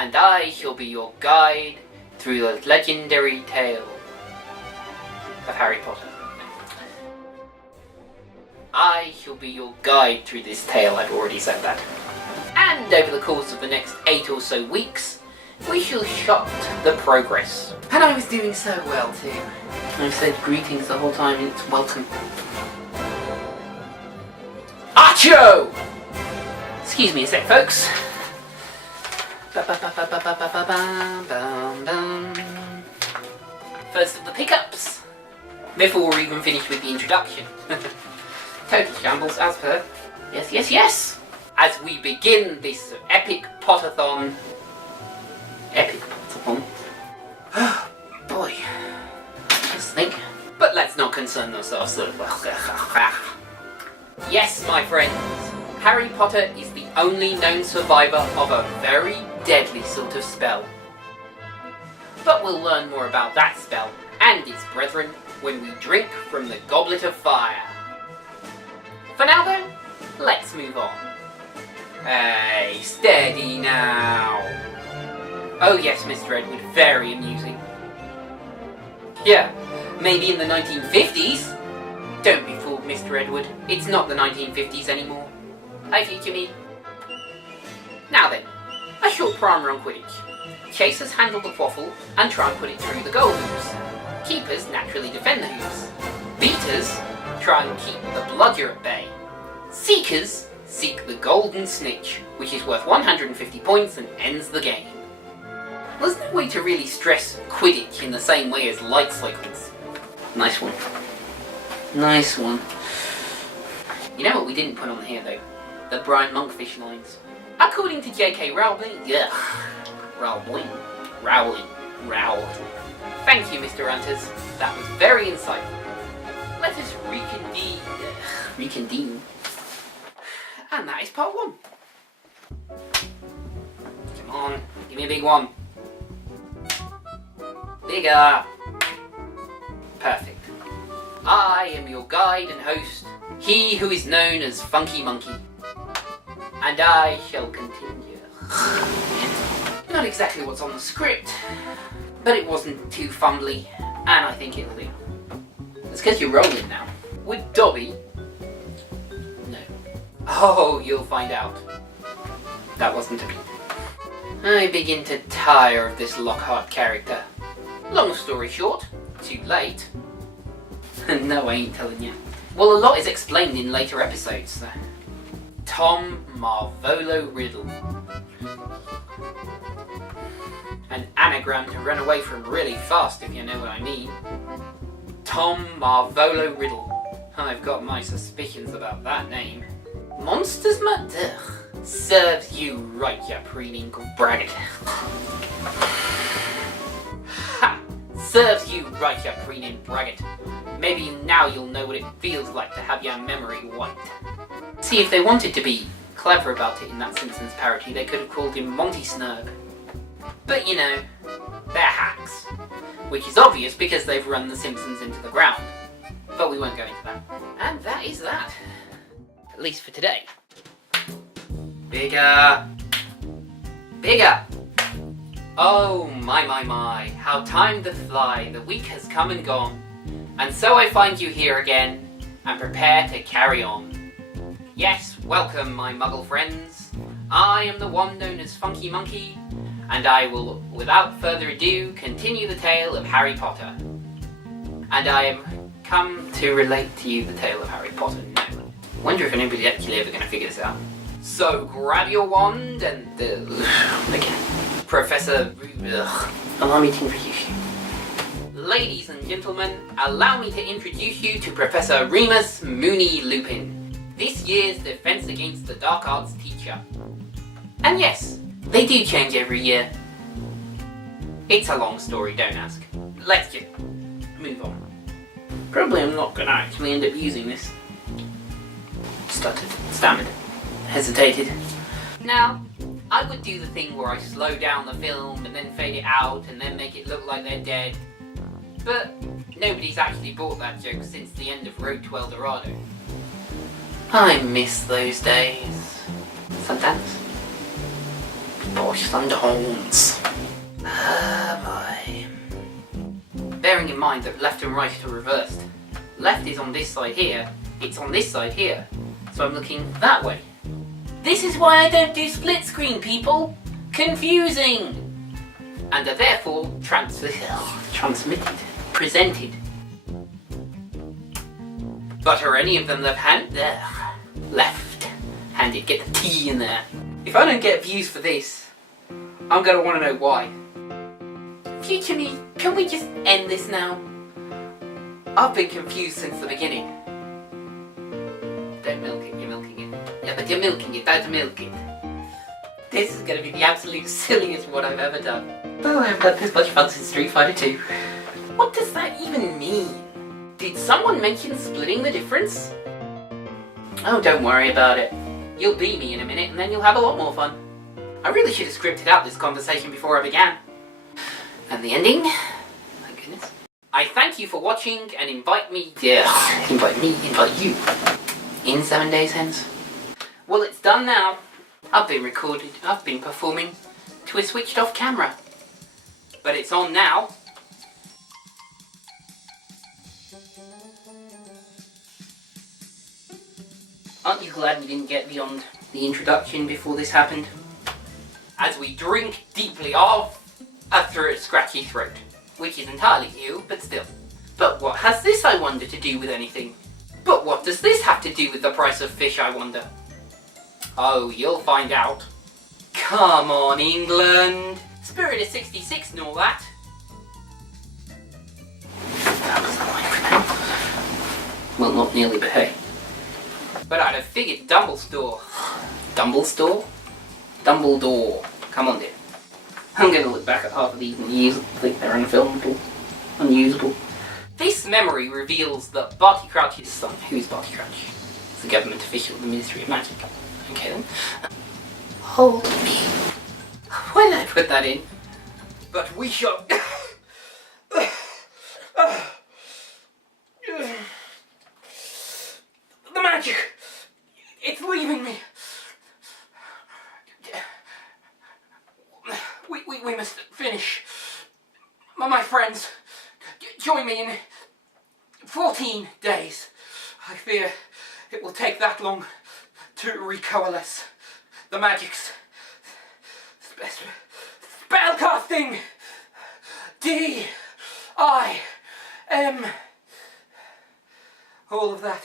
and I shall be your guide through the legendary tale of Harry Potter. I shall be your guide through this tale, I've already said that. And over the course of the next 8 or so weeks, we shall chart the progress. And I was doing so well too. I've said greetings the whole time and it's welcome. Acho! Excuse me a sec, folks. First of the pickups, before we're even finished with the introduction. Total shambles as per. Yes. As we begin this epic Potterthon. Oh boy. Just think. But let's not concern ourselves. Yes, my friends. Harry Potter is the only known survivor of a very deadly sort of spell. But we'll learn more about that spell and its brethren when we drink from the Goblet of Fire. For now though, let's move on. Hey, steady now. Oh yes, Mr. Edward, very amusing. Yeah, maybe in the 1950s. Don't be fooled, Mr. Edward, it's not the 1950s anymore. I future me. Now then, a short primer on Quidditch. Chasers handle the quaffle and try and put it through the goal hoops. Keepers naturally defend the hoops. Beaters try and keep the bludger at bay. Seekers seek the golden snitch, which is worth 150 points and ends the game. There's no way to really stress Quidditch in the same way as light cycles. Nice one. Nice one. You know what we didn't put on here though? The Brian Monkfish lines. According to J.K. Rowling, Rowling. Thank you, Mr. Hunters. That was very insightful. Let us reconvene. And that is part 1. Come on, give me a big one. Bigger. Perfect. I am your guide and host, he who is known as Funky Monkey. And I shall continue. Not exactly what's on the script, but it wasn't too fumbly, and I think it'll do. It's because you're rolling now. With Dobby? No. Oh, you'll find out. That wasn't a beat. I begin to tire of this Lockhart character. Long story short, too late. No, I ain't telling you. Well, a lot is explained in later episodes. Tom Marvolo Riddle. An anagram to run away from really fast, if you know what I mean. Tom Marvolo Riddle. I've got my suspicions about that name. Monsters serves you right, ya preening braggart. Ha! Serves you right, ya preening braggart. Maybe now you'll know what it feels like to have your memory wiped. See, if they wanted to be clever about it in that Simpsons parody, they could have called him Monty Snurg. But you know, they're hacks. Which is obvious because they've run the Simpsons into the ground. But we won't go into that. And that is that. At least for today. Bigger. Oh my. How time doth fly. The week has come and gone. And so I find you here again, and prepare to carry on. Yes, welcome my muggle friends. I am the one known as Funky Monkey, and I will, without further ado, continue the tale of Harry Potter. And I have come to relate to you the tale of Harry Potter now. Wonder if anybody's actually ever going to figure this out. So grab your wand and Professor... allow me to introduce you. Ladies and gentlemen, allow me to introduce you to Professor Remus Mooney Lupin, this year's Defense Against the Dark Arts teacher. And yes, they do change every year. It's a long story, don't ask. Let's just move on. Probably I'm not going to actually end up using this. Stuttered, stammered, hesitated. Now, I would do the thing where I slow down the film and then fade it out and then make it look like they're dead. But nobody's actually bought that joke since the end of Road to El Dorado. I miss those days. Sometimes. Boy. gosh, Thunderhorns. Boy. Bearing in mind that left and right are reversed. Left is on this side here, it's on this side here. So I'm looking that way. This is why I don't do split screen, people! Confusing! And are therefore transmitted, presented. But are any of them left-handed? Get the T in there. If I don't get views for this, I'm gonna want to know why. Future me, can we just end this now? I've been confused since the beginning. Don't milk it, you're milking it. Yeah, but you're milking it, don't milk it. This is gonna be the absolute silliest one I've ever done. Oh, I haven't had this much fun since Street Fighter 2. What does that even mean? Did someone mention splitting the difference? Oh, don't worry about it. You'll beat me in a minute and then you'll have a lot more fun. I really should have scripted out this conversation before I began. And the ending? Thank goodness. I thank you for watching and invite you in 7 days hence. Well, it's done now. I've been performing to a switched off camera. But it's on now. Aren't you glad we didn't get beyond the introduction before this happened? As we drink deeply after a scratchy throat, which is entirely new, but still. But what has this, I wonder, to do with anything? But what does this have to do with the price of fish, I wonder? Oh, you'll find out. Come on, England! Spirit of 66 and all that. That was the line for now. Well, not nearly, but hey. But I'd have figured Dumbledore. Dumbledore. Come on, dear. I'm going to look back at half of these and think they're unfilmable. Unusable. This memory reveals that Barty Crouch's son. Who is Barty Crouch? It's the government official of the Ministry of Magic. Okay then. Hold me. Why did I put that in? But we shall... The magic! It's leaving me! We must finish. My friends, join me in 14 days. I fear it will take that long to recoalesce the magic's spellcasting. D-I-M. All of that.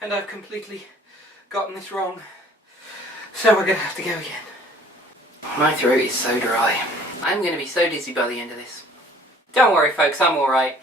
And I've completely gotten this wrong. So we're going to have to go again. My throat is so dry. I'm going to be so dizzy by the end of this. Don't worry folks, I'm alright.